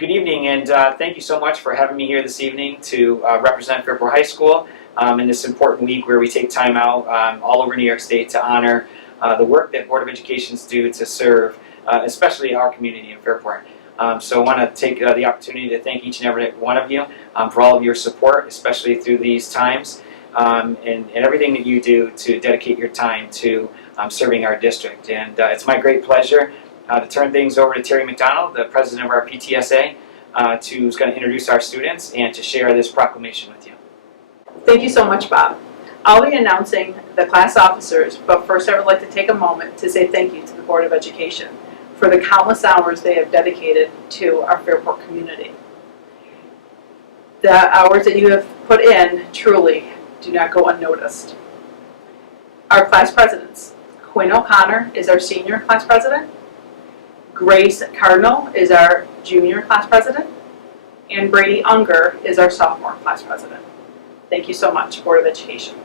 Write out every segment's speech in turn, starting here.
Good evening, and thank you so much for having me here this evening to represent Fairport High School in this important week where we take time out all over New York State to honor the work that Board of Educations do to serve, especially our community in Fairport. So I want to take the opportunity to thank each and every one of you for all of your support, especially through these times, and everything that you do to dedicate your time to serving our district. And it's my great pleasure to turn things over to Terry Mcdonald, the president of our PTSA, who's going to introduce our students and to share this proclamation with you. Thank you so much, Bob. I'll be announcing the class officers, but first I would like to take a moment to say thank you to the Board of Education for the countless hours they have dedicated to our Fairport community. The hours that you have put in truly do not go unnoticed. Our class presidents. Quinn O'Connor is our senior class president. Grace Cardinal is our junior class president. And Brady Unger is our sophomore class president. Thank you so much, Board of Education.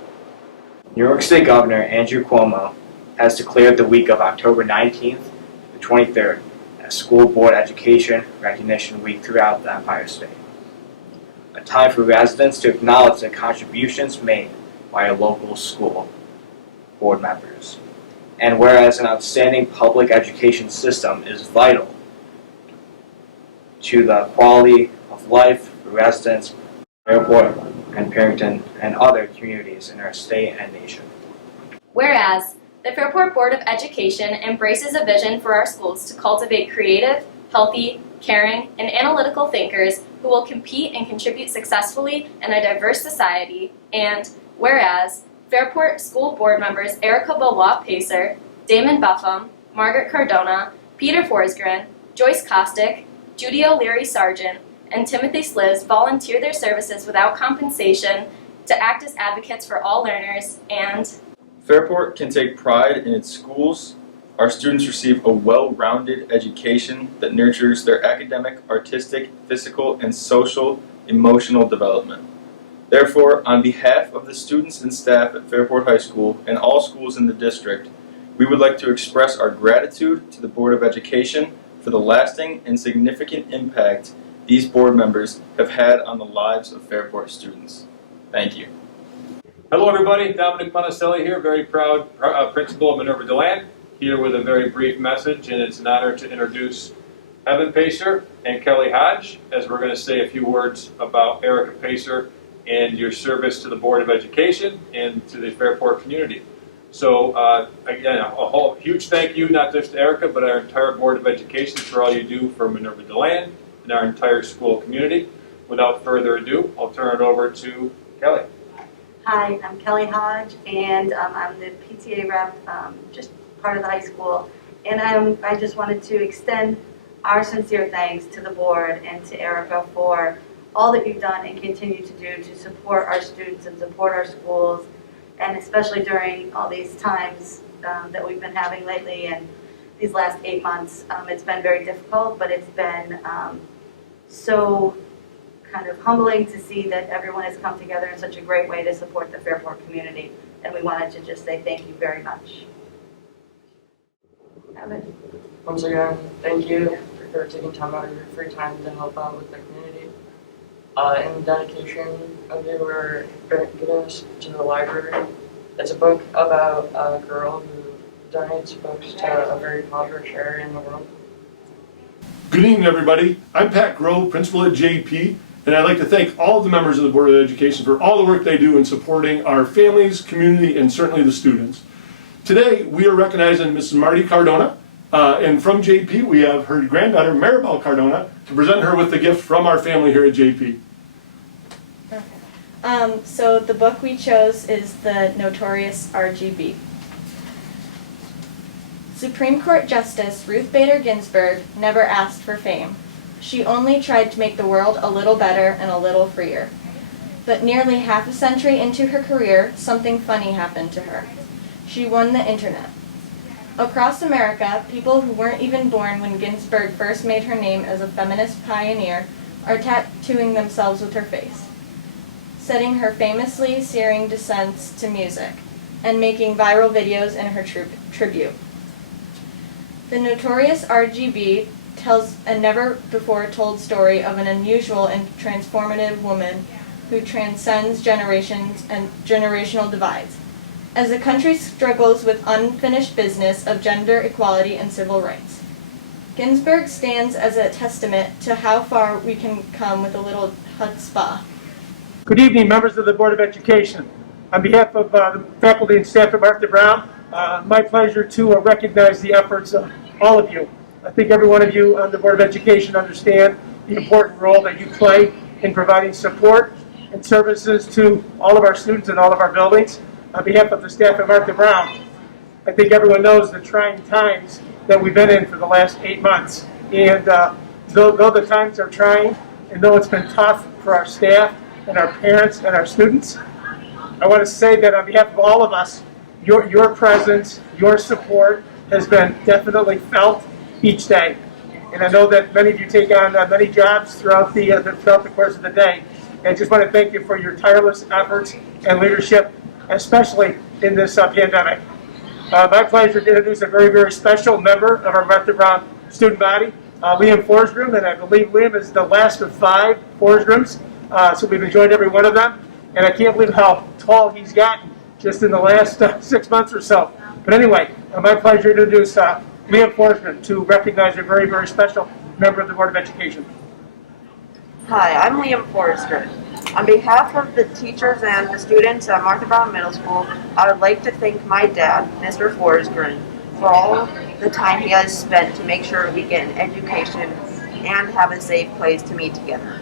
New York State Governor Andrew Cuomo has declared the week of October 19th to 23rd as School Board Education Recognition Week throughout the Empire State. A time for residents to acknowledge the contributions made by our local school board members. And whereas an outstanding public education system is vital to the quality of life for residents, Fairport and Barrington and other communities in our state and nation. Whereas the Fairport Board of Education embraces a vision for our schools to cultivate creative, healthy, caring, and analytical thinkers who will compete and contribute successfully in a diverse society, and whereas Fairport School Board members Erica Beauvoir-Pacer, Damon Buffum, Margaret Cardona, Peter Forsgren, Joyce Kostick, Judy O'Leary-Sargent, and Timothy Sliz volunteer their services without compensation to act as advocates for all learners, and Fairport can take pride in its schools. Our students receive a well-rounded education that nurtures their academic, artistic, physical, and social, emotional development. Therefore, on behalf of the students and staff at Fairport High School and all schools in the district, we would like to express our gratitude to the Board of Education for the lasting and significant impact these board members have had on the lives of Fairport students. Thank you. Hello everybody, Dominic Monticelli here, very proud principal of Minerva DeLand, here with a very brief message, and it's an honor to introduce Evan Pacer and Kelly Hodge, as we're going to say a few words about Erica Pacer and your service to the Board of Education and to the Fairport community. So again, a whole huge thank you, not just to Erica, but our entire Board of Education for all you do for Minerva DeLand and our entire school community. Without further ado, I'll turn it over to Kelly. Hi, I'm Kelly Hodge, and I'm the PTA rep, just part of the high school. And I just wanted to extend our sincere thanks to the board and to Erica for all that you've done and continue to do to support our students and support our schools, and especially during all these times that we've been having lately and these last 8 months. It's been very difficult, but it's been so kind of humbling to see that everyone has come together in such a great way to support the Fairport community, and we wanted to just say thank you very much. Evan. Once again, thank you for taking time out of your free time to help out with the community. In dedication of you, we're giving this to the library. It's a book about a girl who donates books to a very popular charity in the world. Good evening, everybody. I'm Pat Grove, principal at JP, and I'd like to thank all of the members of the Board of Education for all the work they do in supporting our families, community, and certainly the students. Today, we are recognizing Mrs. Marty Cardona, and from JP, we have her granddaughter, Maribel Cardona, to present her with the gift from our family here at JP. Okay. So the book we chose is the Notorious RGB. Supreme Court Justice Ruth Bader Ginsburg never asked for fame. She only tried to make the world a little better and a little freer. But nearly half a century into her career, something funny happened to her. She won the internet. Across America, people who weren't even born when Ginsburg first made her name as a feminist pioneer are tattooing themselves with her face, setting her famously searing dissents to music, and making viral videos in her tribute. The Notorious RGB tells a never before told story of an unusual and transformative woman who transcends generations and generational divides. As the country struggles with unfinished business of gender equality and civil rights, Ginsburg stands as a testament to how far we can come with a little chutzpah. Good evening, members of the Board of Education. On behalf of the faculty and staff at Martha Brown, my pleasure to recognize the efforts of all of you. I think every one of you on the Board of Education understand the important role that you play in providing support and services to all of our students in all of our buildings. On behalf of the staff at Martha Brown, I think everyone knows the trying times that we've been in for the last 8 months. And though the times are trying, and though it's been tough for our staff and our parents and our students, I want to say that on behalf of all of us, your presence, your support has been definitely felt each day. And I know that many of you take on many jobs throughout the course of the day. And I just want to thank you for your tireless efforts and leadership, especially in this pandemic. My pleasure to introduce a very, very special member of our Martha Brown student body, Liam Forsgrim, and I believe Liam is the last of 5 Forsgrims, so we've enjoyed every one of them, and I can't believe how tall he's gotten just in the last 6 months or so. But anyway, my pleasure to introduce Liam Forsgrim to recognize a very, very special member of the Board of Education. Hi, I'm Liam Forsgrim. On behalf of the teachers and the students at Martha Brown Middle School, I would like to thank my dad, Mr. Forsgren, for all the time he has spent to make sure we get an education and have a safe place to meet together.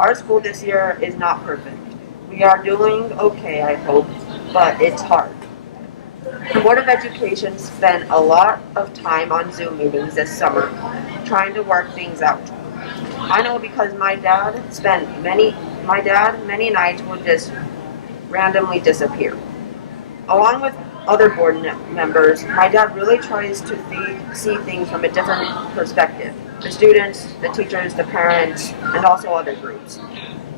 Our school this year is not perfect. We are doing okay, I hope, but it's hard. The Board of Education spent a lot of time on Zoom meetings this summer trying to work things out. I know because my dad many nights would just randomly disappear. Along with other board members, my dad really tries to see things from a different perspective. The students, the teachers, the parents, and also other groups.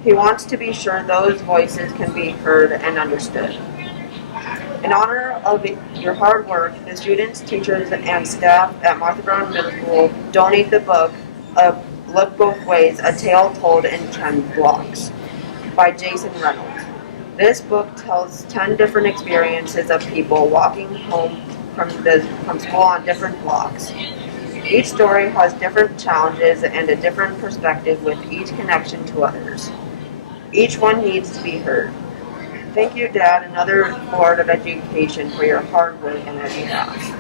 He wants to be sure those voices can be heard and understood. In honor of your hard work, the students, teachers, and staff at Martha Brown Middle School donate the book of Look Both Ways, A Tale Told in 10 Blocks by Jason Reynolds. This book tells 10 different experiences of people walking home from school on different blocks. Each story has different challenges and a different perspective with each connection to others. Each one needs to be heard. Thank you, Dad, and other Board of Education for your hard work on our behalf.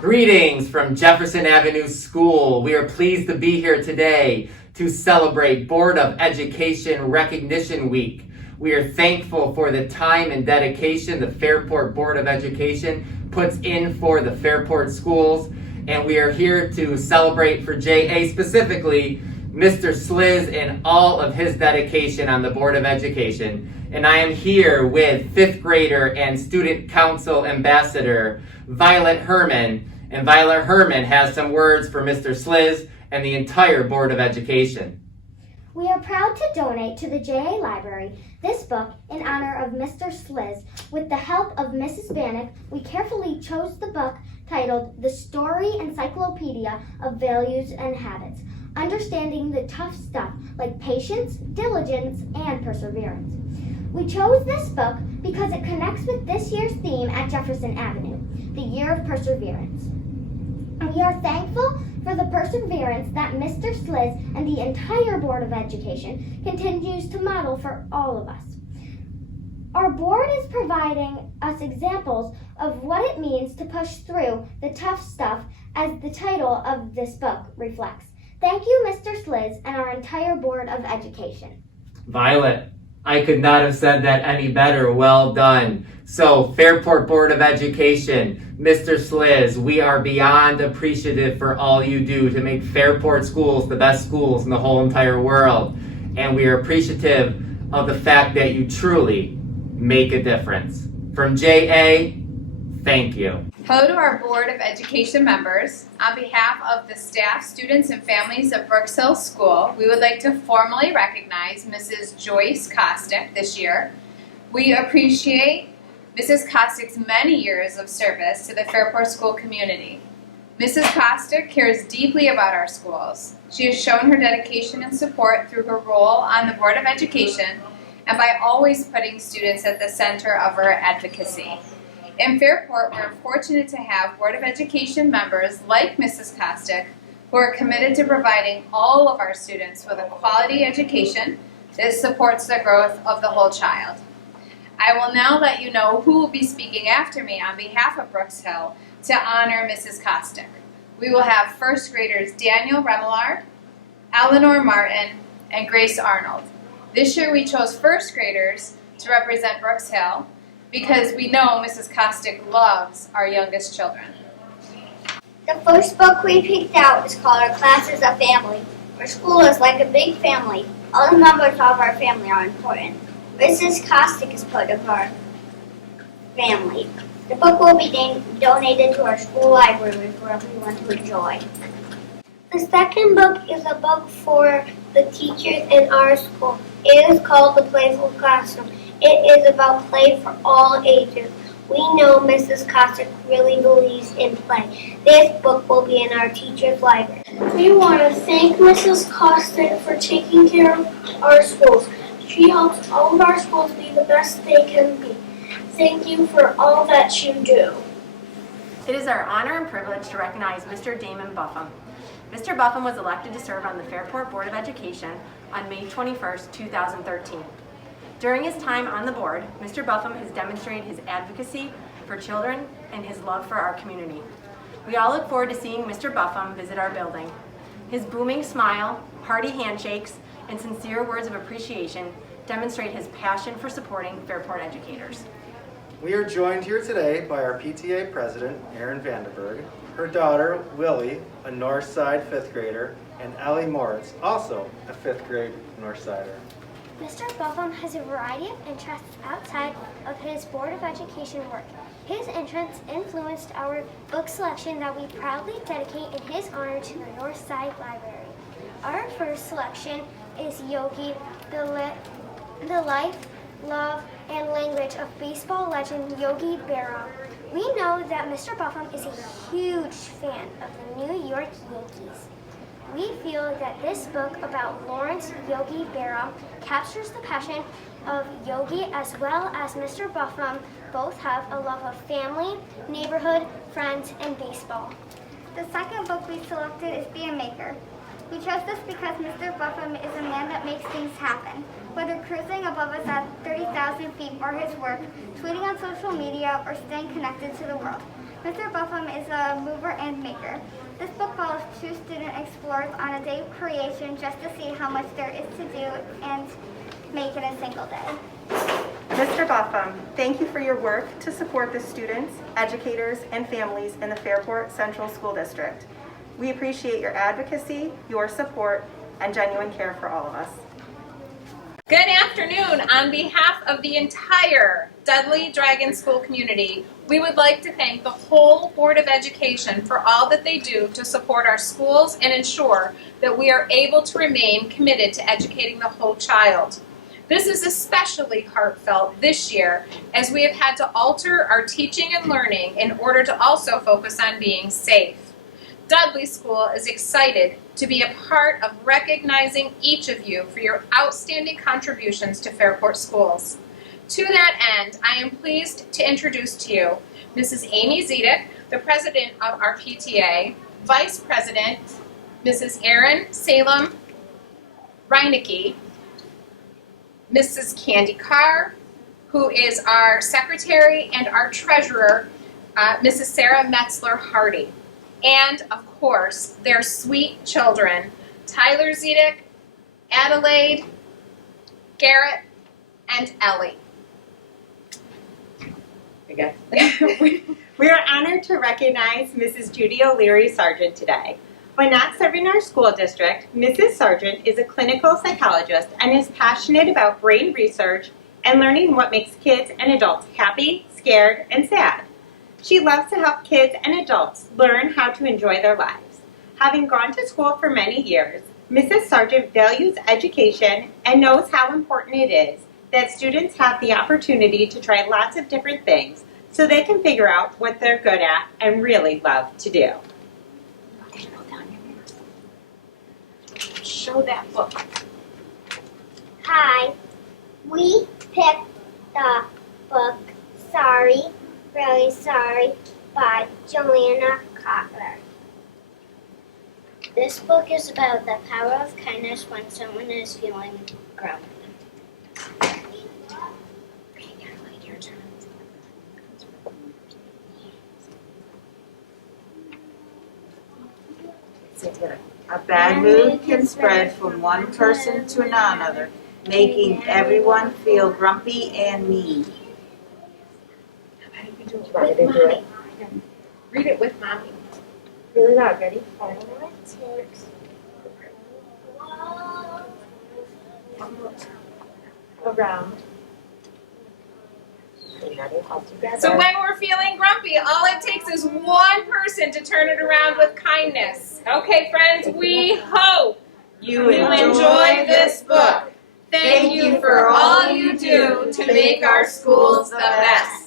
Greetings from Jefferson Avenue School. We are pleased to be here today to celebrate Board of Education Recognition Week. We are thankful for the time and dedication the Fairport Board of Education puts in for the Fairport schools, and we are here to celebrate for JA specifically Mr. Sliz and all of his dedication on the Board of Education. And I am here with 5th grader and Student Council Ambassador Violet Herman. And Violet Herman has some words for Mr. Sliz and the entire Board of Education. We are proud to donate to the JA Library this book in honor of Mr. Sliz. With the help of Mrs. Bannock, we carefully chose the book titled The Story Encyclopedia of Values and Habits, Understanding the Tough Stuff like Patience, Diligence, and Perseverance. We chose this book because it connects with this year's theme at Jefferson Avenue, the Year of Perseverance. We are thankful for the perseverance that Mr. Sliz and the entire Board of Education continues to model for all of us. Our board is providing us examples of what it means to push through the tough stuff, as the title of this book reflects. Thank you, Mr. Sliz, and our entire Board of Education. Violet, I could not have said that any better. Well done. So, Fairport Board of Education, Mr. Sliz, we are beyond appreciative for all you do to make Fairport schools the best schools in the whole entire world. And we are appreciative of the fact that you truly make a difference. From JA, thank you. Hello to our Board of Education members. On behalf of the staff, students, and families of Brooks Hill School, we would like to formally recognize Mrs. Joyce Kostick this year. We appreciate Mrs. Kostick's many years of service to the Fairport School community. Mrs. Costick cares deeply about our schools. She has shown her dedication and support through her role on the Board of Education and by always putting students at the center of her advocacy. In Fairport, we're fortunate to have Board of Education members like Mrs. Costick who are committed to providing all of our students with a quality education that supports the growth of the whole child. I will now let you know who will be speaking after me on behalf of Brooks Hill to honor Mrs. Costick. We will have first graders Daniel Remillard, Eleanor Martin, and Grace Arnold. This year we chose first graders to represent Brooks Hill because we know Mrs. Costick loves our youngest children. The first book we picked out is called Our Class is a Family. Our school is like a big family. All the members of our family are important. Mrs. Costick is part of our family. The book will be donated to our school library for everyone to enjoy. The second book is a book for the teachers in our school. It is called The Playful Classroom. It is about play for all ages. We know Mrs. Costick really believes in play. This book will be in our teacher's library. We want to thank Mrs. Costick for taking care of our schools. She helps all of our schools be the best they can be. Thank you for all that you do. It is our honor and privilege to recognize Mr. Damon Buffum. Mr. Buffum was elected to serve on the Fairport Board of Education on May 21st, 2013. During his time on the board, Mr. Buffum has demonstrated his advocacy for children and his love for our community. We all look forward to seeing Mr. Buffum visit our building. His booming smile, hearty handshakes, and sincere words of appreciation demonstrate his passion for supporting Fairport educators. We are joined here today by our PTA president, Erin Vandenberg, her daughter, Willie, a Northside 5th grader, and Ellie Moritz, also a 5th grade Northsider. Mr. Buffum has a variety of interests outside of his Board of Education work. His interests influenced our book selection that we proudly dedicate in his honor to the Northside Library. Our first selection is Yogi, the life, love, and language of baseball legend Yogi Berra. We know that Mr. Buffum is a huge fan of the New York Yankees. We feel that this book about Lawrence Yogi Berra captures the passion of Yogi as well as Mr. Buffum both have a love of family, neighborhood, friends, and baseball. The second book we selected is Be a Maker. We chose this because Mr. Buffum is a man that makes things happen. Whether cruising above us at 30,000 feet or his work, tweeting on social media, or staying connected to the world, Mr. Buffum is a mover and maker. This book follows two student explorers on a day of creation just to see how much there is to do and make in a single day. Mr. Buffum, thank you for your work to support the students, educators, and families in the Fairport Central School District. We appreciate your advocacy, your support, and genuine care for all of us. Good afternoon. On behalf of the entire Dudley Dragon School community, we would like to thank the whole Board of Education for all that they do to support our schools and ensure that we are able to remain committed to educating the whole child. This is especially heartfelt this year as we have had to alter our teaching and learning in order to also focus on being safe. Dudley School is excited to be a part of recognizing each of you for your outstanding contributions to Fairport Schools. To that end, I am pleased to introduce to you Mrs. Amy Zedek, the president of our PTA, Vice President Mrs. Erin Salem Reinecke, Mrs. Candy Carr, who is our secretary, and our treasurer, Mrs. Sarah Metzler Hardy. And, of course, their sweet children, Tyler Zedek, Adelaide, Garrett, and Ellie. We are honored to recognize Mrs. Judy O'Leary Sargent today. When not serving our school district, Mrs. Sargent is a clinical psychologist and is passionate about brain research and learning what makes kids and adults happy, scared, and sad. She loves to help kids and adults learn how to enjoy their lives. Having gone to school for many years, Mrs. Sargent values education and knows how important it is that students have the opportunity to try lots of different things so they can figure out what they're good at and really love to do. show that book. Hi, we picked the book Sorry, Really Sorry by Joanna Kotler. This book is about the power of kindness when someone is feeling grumpy. A bad mood can spread from one person to another, making everyone feel grumpy and mean. Read it with mommy. Really loud, ready? Around. So when we're feeling grumpy, all it takes is one person to turn it around with kindness. Okay, friends, we hope you enjoy this book. Thank you for all you do to make our schools the best.